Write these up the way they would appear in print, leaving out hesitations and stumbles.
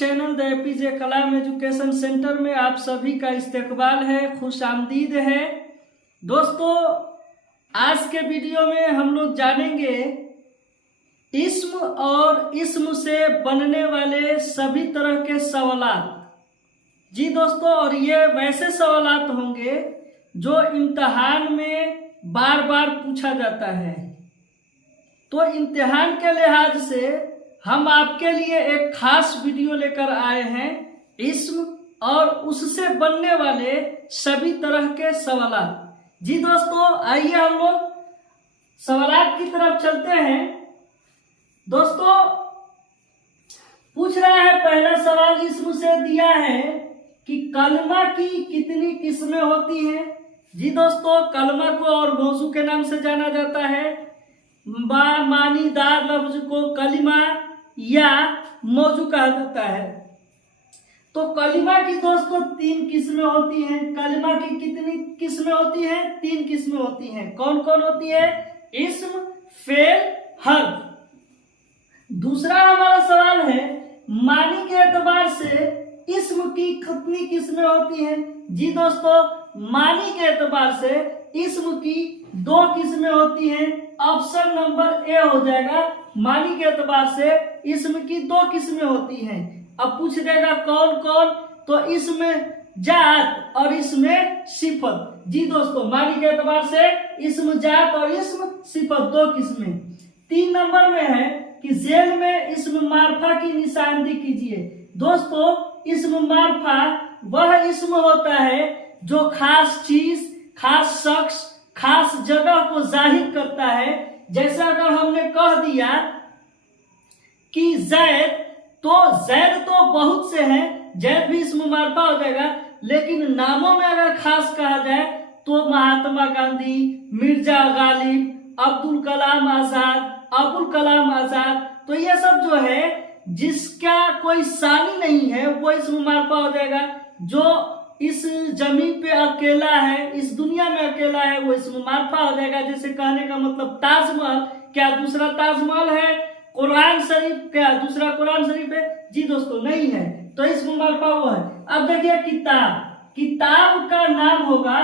Channel the APJ Kalam education centre में आप सभी का इस्तकबाल है, खुश आमदीद है। दोस्तों, आज के वीडियो में हम लोग जानेंगे इस्म और इस्म से बनने वाले सभी तरह के सवालात। जी दोस्तों, और ये वैसे सवालात होंगे जो इम्तिहान में बार बार पूछा जाता है। तो इम्तिहान के लिहाज से हम आपके लिए एक खास वीडियो लेकर आए हैं, इस्म और उससे बनने वाले सभी तरह के सवालात। जी दोस्तों, आइए हम लोग सवालात की तरफ चलते हैं। दोस्तों, पूछ रहा है पहला सवाल इस्म से दिया है कि कलमा की कितनी किस्में होती हैं। जी दोस्तों, कलमा को और मौजू के नाम से जाना जाता है। मानीदार लफ्ज को कलिमा या मौजू कहा जाता है। तो कलिमा की दोस्तों 3 किस्में होती हैं। कलिमा की कितनी किस्में होती हैं? 3 किस्में होती हैं। कौन कौन होती है? इस्म, फेल, हर्फ। दूसरा हमारा सवाल है मानी के एतबार से इस्म की कितनी किस्में होती हैं। जी दोस्तों, मानी के एतबार से इस्म की 2 किस्में होती हैं। ऑप्शन नंबर ए हो जाएगा। मानी के एतबार से इस्म की 2 किस्में होती हैं। अब पूछ देगा कौन कौन, तो इसमें जात और इसमें सिफत। जी दोस्तों, मानी के एतबार से इस्म जात और इस्म सिफत 2 किस्में। 3 नंबर में है कि जेल में इस्म मारफा की निशानदी कीजिए। दोस्तों, इस्म मारफा वह इस्म होता है जो खास चीज, खास शख्स, खास जगह को जाहिर करता है। जैसे अगर हमने कह दिया कि जैद, तो जैद तो बहुत से हैं, जैद भी इस्म मारफा हो जाएगा। लेकिन नामों में अगर खास कहा जाए तो महात्मा गांधी, मिर्जा गालिब, अब्दुल कलाम आजाद, अबुल कलाम आजाद, तो ये सब जो है जिसका कोई सानी नहीं है वो इस्म मारफा हो जाएगा। जो इस जमीन पे अकेला है, इस दुनिया में अकेला है, वो इस्म मारफा हो जाएगा। जैसे कहने का मतलब ताजमहल, क्या दूसरा ताजमहल है? कुरान शरीफ, क्या दूसरा कुरान शरीफ है? जी दोस्तों, नहीं है, तो इस्म मारफा वो है। अब देखिए किताब, किताब का नाम होगा,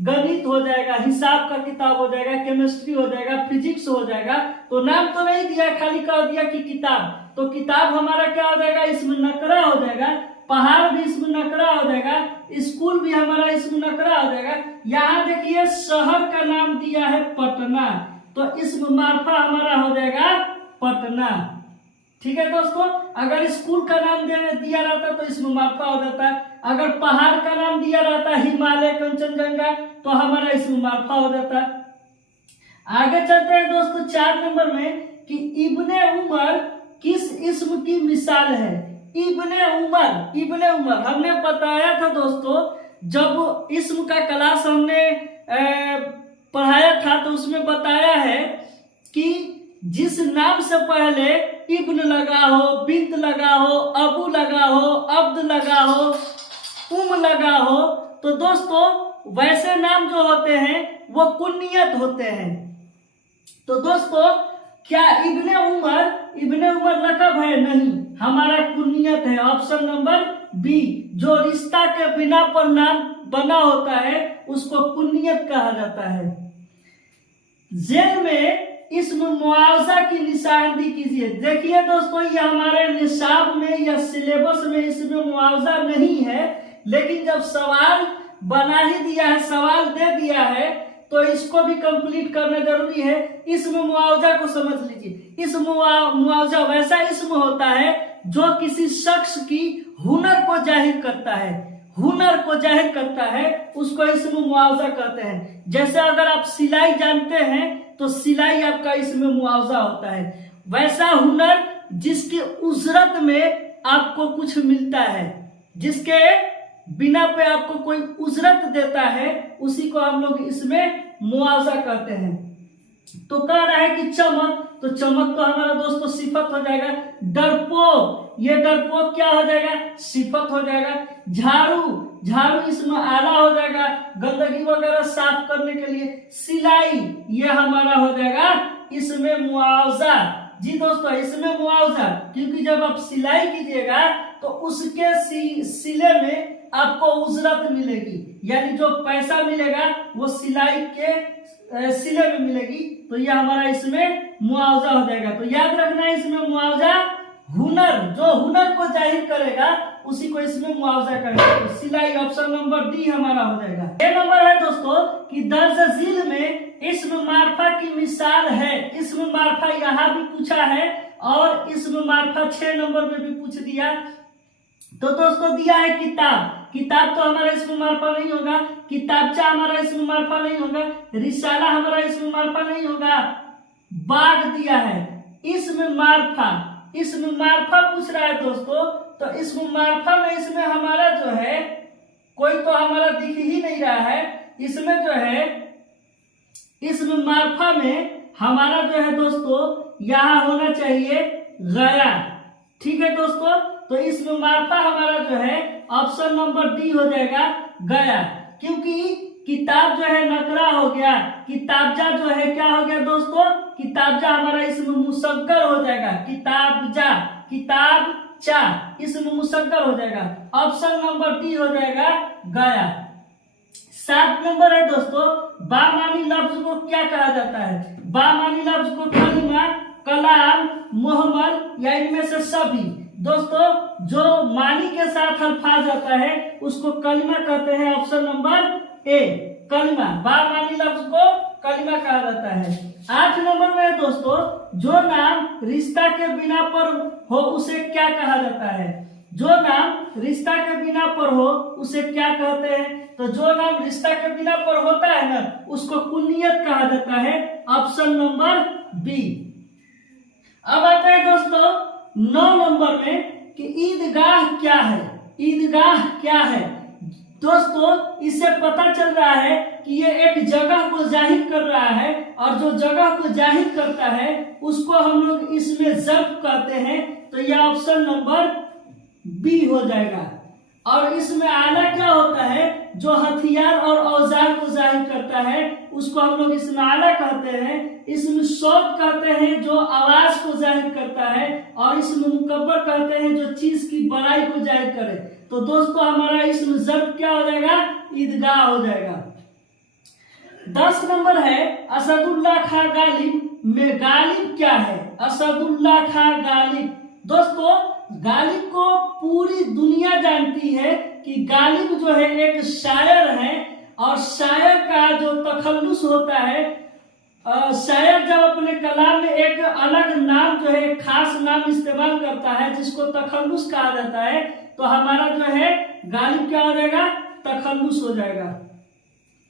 गणित हो जाएगा, हिसाब का किताब हो जाएगा, केमिस्ट्री हो जाएगा, फिजिक्स हो जाएगा। तो नाम तो नहीं दिया, खाली कह दिया कि किताब। तो किताब हमारा क्या हो जाएगा? इस्म नकरा हो जाएगा। पहाड़ भी इस्म नकरा हो जाएगा। स्कूल भी हमारा इस्म नकरा हो जाएगा। यहाँ देखिए शहर का नाम दिया है पटना, तो इस्म मारफा हमारा हो जाएगा पटना। ठीक है दोस्तों, अगर स्कूल का नाम दिया रहता तो इस्म मारफा हो जाता। अगर पहाड़ का नाम दिया रहता हिमालय, कंचनजंगा, तो हमारा इस्म मारफा हो जाता। आगे चलते हैं दोस्तों 4 नंबर में कि इब्ने उमर किस इस्म की मिसाल है। इब्ने उमर, इब्ने उमर हमने बताया था दोस्तों, जब इस्म का क्लास हमने पढ़ाया था तो उसमें बताया है कि जिस नाम से पहले इब्न लगा हो, बिंत लगा हो, अबू लगा हो, अब्द लगा हो, लगा हो, तो दोस्तों वैसे नाम जो होते हैं वो कुन्नियत होते हैं। तो दोस्तों, क्या इब्ने उमर लक़ब है? नहीं, हमारा कुन्नियत है। ऑप्शन नंबर बी, जो रिश्ता के बिना पर नाम बना होता है उसको कुन्नियत कहा जाता है। जेल में इस्म मुआवजा की निशानदी कीजिए। देखिए दोस्तों, ये हमारे निसाब में या सिलेबस में इसमें मुआवजा नहीं है, लेकिन जब सवाल बना ही दिया है, सवाल दे दिया है, तो इसको भी कंप्लीट करना जरूरी है। इस्म मुआवजा को समझ लीजिए। इस मुआवजा वैसा इस्म होता है जो किसी शख्स की हुनर को जाहिर करता है, हुनर को जाहिर करता है, उसको इस्म मुआवजा कहते हैं। जैसे अगर आप सिलाई जानते हैं तो सिलाई आपका इसमें मुआवजा होता है। वैसा हुनर जिसके उजरत में आपको कुछ मिलता है, जिसके बिना पे आपको कोई उजरत देता है, उसी को हम लोग इसमें मुआवजा कहते हैं। तो कह रहा है कि चमक, तो चमक तो हमारा दोस्तों सिफत हो जाएगा। डरपोक, ये डरपोक क्या हो जाएगा? सिफत हो जाएगा। झाड़ू, झाड़ू इसमें आला हो जाएगा, गंदगी वगैरह साफ करने के लिए। सिलाई, ये हमारा हो जाएगा इसमें मुआवजा। जी दोस्तों, इसमें मुआवजा, क्योंकि जब आप सिलाई कीजिएगा तो उसके सिले में आपको उजरत मिलेगी, यानी जो पैसा मिलेगा वो सिलाई के सिले में मिलेगी। तो ये हमारा इसमें मुआवजा हो जाएगा। तो याद रखना है इसमें मुआवजा हुनर, जो हुनर को जाहिर करेगा उसी को इसमें मुआवजा करेगा। तो सिलाई ऑप्शन नंबर डी हमारा हो जाएगा। ये नंबर है दोस्तों कि दर्ज झील में इस्म मारफा की मिसाल है। इस्म मारफा यहाँ भी पूछा है और इस्म मारफा 6 नंबर में भी पूछ दिया। तो दोस्तों दिया है किताब, किताब तो हमारा इसमें मारफा नहीं होगा, किताबचा हमारा इसमें मारफा नहीं होगा, रिसाला हमारा इसमें मारफा नहीं होगा। बाग दिया है, इसमें मारफा, इसमें मारफा पूछ रहा है दोस्तों। तो इसमें मारफा में इसमें हमारा जो है कोई तो हमारा दिख ही नहीं रहा है। इसमें जो है इसमें मारफा में हमारा जो है दोस्तों यहाँ होना चाहिए गया। ठीक है दोस्तों, तो इसमें मारफा हमारा जो है ऑप्शन नंबर डी हो जाएगा गया, क्योंकि किताब जो है नकरा हो गया, किताबजा जो है क्या हो गया दोस्तों, किताबजा हमारा इसमें मुसग्गर हो जाएगा, किताबजा, किताबचा इसमें मुसग्गर हो जाएगा। ऑप्शन नंबर डी हो जाएगा गया। 7 नंबर है दोस्तों, बामानी लफ्ज को क्या कहा जाता है? बामानी लफ्ज को कलिमा, कलाम, मुहम्मद या इनमें से सभी। दोस्तों जो मानी के साथ अल्फाज आता है उसको कलिमा कहते हैं। ऑप्शन नंबर ए कलिमा, बामानी लफ्ज को कलिमा कहा जाता है। 8 नंबर में दोस्तों जो नाम रिश्ता के बिना पर हो उसे क्या कहा जाता है? जो नाम रिश्ता के बिना पर हो उसे क्या कहते हैं? तो जो नाम रिश्ता के बिना पर होता है ना उसको कुनियत कहा जाता है। Option number B. अब आते हैं दोस्तों 9 नंबर में कि ईदगाह क्या है? ईदगाह क्या है दोस्तों? इससे पता चल रहा है कि ये एक जगह को जाहिर कर रहा है और जो जगह को जाहिर करता है उसको हम लोग इसमें ज़ब्त कहते हैं। तो यह ऑप्शन नंबर बी हो जाएगा। और इसमें आला क्या होता है? जो हथियार और औजार को जाहिर करता है उसको हम लोग इसमें आला कहते हैं। इसमें सौत कहते हैं जो आवाज को जाहिर करता है और इसमें मुकब्बर कहते हैं जो चीज की बड़ाई को जाहिर करे। तो दोस्तों हमारा इसमें ज़ब्त क्या हो जाएगा? ईदगाह हो जाएगा। 10 नंबर है असदुल्ला खां गालिब में गालिब क्या है? असदुल्ला खां गालिब दोस्तों गालिब को पूरी दुनिया जानती है कि गालिब जो है एक शायर है और शायर का जो तखल्लुस होता है, शायर जब अपने कलाम में एक अलग नाम जो है खास नाम इस्तेमाल करता है जिसको तखल्लुस कहा जाता है, तो हमारा जो है गालिब क्या हो जाएगा? तखल्लुस हो जाएगा।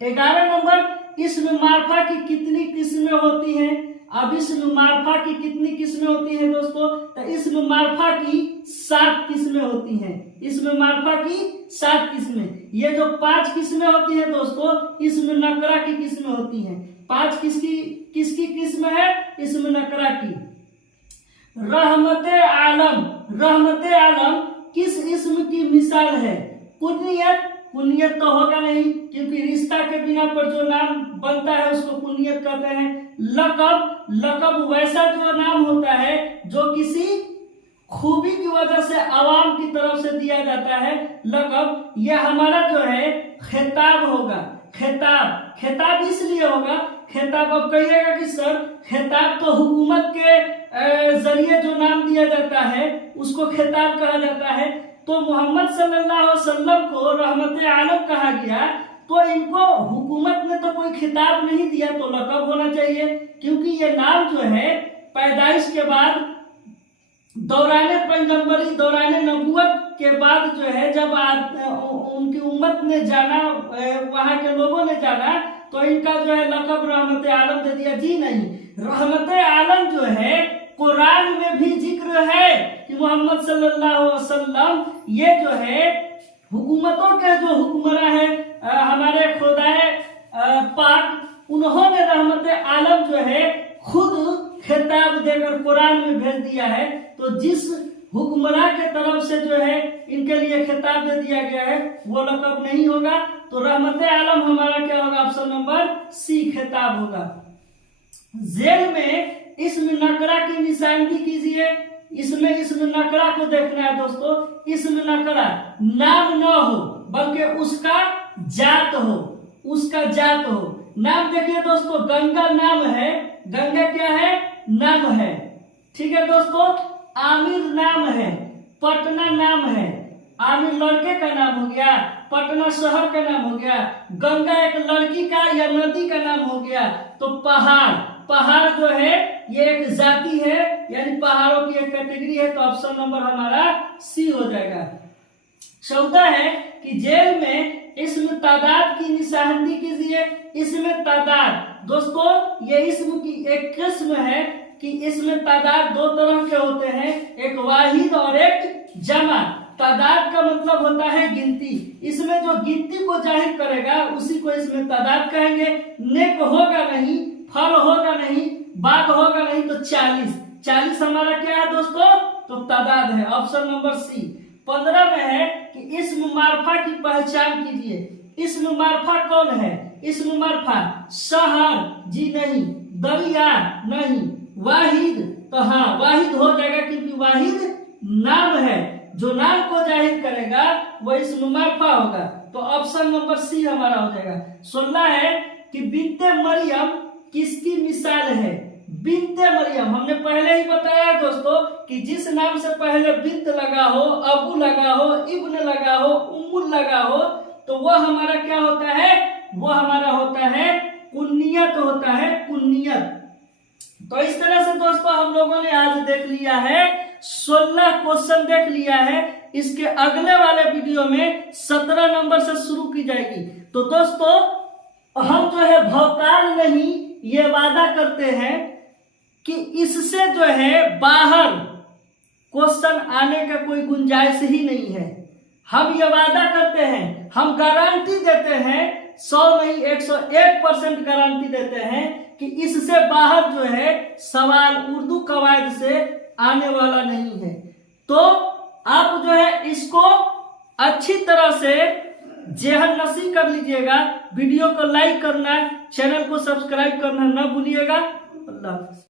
11 नंबर इसमें मारफा की कितनी किस्में होती हैं? अब इसमें मारफा की कितनी किस्में होती हैं दोस्तों? तो इसमें मारफा की 7 किस्में होती हैं। इसमें मारफा की 7 किस्में। ये जो 5 किस्में होती हैं दोस्तों इसमें नकरा की किस्में होती हैं। 5 किसकी किस्म है? इसमें नकरा की। रहमते आलम, रहमते आलम किस इस्म की मिसाल है? कुनियत, कुनियत तो होगा नहीं क्योंकि रिश्ता के बिना पर जो नाम बनता है उसको कुनियत कहते हैं। लकब, लकब वैसा जो नाम होता है जो किसी खूबी की वजह से आवाम की तरफ से दिया जाता है। लकब यह हमारा जो है खिताब होगा। खिताब, खिताब इसलिए होगा, खिताब अब कहिएगा कि सर खिताब तो हुकूमत के जरिए जो नाम दिया जाता है उसको खिताब कहा जाता है। तो मोहम्मद सल्लल्लाहु अलैहि वसल्लम को रहमत आलम कहा गया, तो इनको हुकूमत ने तो कोई खिताब नहीं दिया तो लकब होना चाहिए, क्योंकि ये नाम जो है पैदाइश के बाद दौराने पैगंबरी, दौराने नबूवत के बाद जो है जब उनकी उम्मत ने जाना, वहां के लोगों ने जाना, तो इनका जो है लकब रहमत आलम दे दिया। जी नहीं, रहमत आलम जो है कुरान में भी जिक्र है कि मोहम्मद सल्लल्लाहु अलैहि वसल्लम ये जो है हुकूमतों के जो हुक्मरां है हमारे खुदाए पाक, उन्होंने रहमत आलम जो है खुद खिताब देकर कुरान में भेज दिया है। तो जिस हुक्मरां के तरफ से जो है इनके लिए खिताब दे दिया गया है वो लकब नहीं होगा। तो रहमत आलम हमारा क्या होगा? ऑप्शन नंबर सी खिताब होगा। जेल में इसमें नकरा की निशानदी कीजिए। इसमें इसमें नकरा को देखना है दोस्तों। इसमें नकरा नाम न हो बल्कि उसका जात हो, उसका जात हो। नाम देखिए दोस्तों, गंगा नाम है, गंगा क्या है? नाम है। ठीक है दोस्तों। आमिर नाम है, पटना नाम है। आमिर लड़के का नाम हो गया, पटना शहर का नाम हो गया। गंगा एक लड़की का या नदी का नाम हो गया। तो पहाड़, पहाड़ जो है ये एक जाति है, यानी पहाड़ों की एक कैटेगरी है। तो ऑप्शन नंबर हमारा सी हो जाएगा। 14 है कि जेल में इसमें तादाद की निशानदी कीजिए। इसमें तादाद दोस्तों ये इसम की एक किस्म है कि इसमें तादाद दो तरह के होते हैं, एक वाहिद और एक जमा। तादाद का मतलब होता है गिनती। इसमें जो गिनती को जाहिर करेगा उसी को इसमें तादाद कहेंगे। नेक होगा नहीं, फल होगा नहीं, बाग होगा नहीं, तो 40 हमारा क्या है दोस्तों? तो तादाद है। Option number C. 15 में है कि इस्म मारफा की पहचान कीजिए। इस्म मारफा कौन है? इस्म मारफा शहर जी नहीं, दरिया नहीं, वाहिद। तो हाँ वाहिद हो जाएगा क्योंकि वाहिद नाम है, जो नाम को जाहिर करेगा वो इस्म मारफा होगा। तो ऑप्शन नंबर सी हमारा हो जाएगा। 16 है कि बिन्ते मरियम किसकी मिसाल है? बिन्ते मरियम हमने पहले ही बताया दोस्तों कि जिस नाम से पहले बिन्त लगा हो, अबू लगा हो, इब्न लगा हो, उम्मुल लगा हो, तो वो हमारा क्या होता है? वो हमारा होता है कुन्नियत होता है, कुन्नियत। तो इस तरह से दोस्तों हम लोगों ने आज देख लिया है 16 क्वेश्चन देख लिया है। इसके अगले वाले वीडियो में 17 नंबर से शुरू की जाएगी। तो दोस्तों हम जो है भौकाल नहीं, ये वादा करते हैं कि इससे जो है बाहर क्वेश्चन आने का कोई गुंजाइश ही नहीं है। हम ये वादा करते हैं, हम गारंटी देते हैं, 100 नहीं 101% गारंटी देते हैं कि इससे बाहर जो है सवाल उर्दू कवायद से आने वाला नहीं है। तो आप जो है इसको अच्छी तरह से जेहन नसीब कर लीजिएगा। वीडियो को लाइक करना, चैनल को सब्सक्राइब करना न भूलिएगा। अल्लाह हाफ़िज़।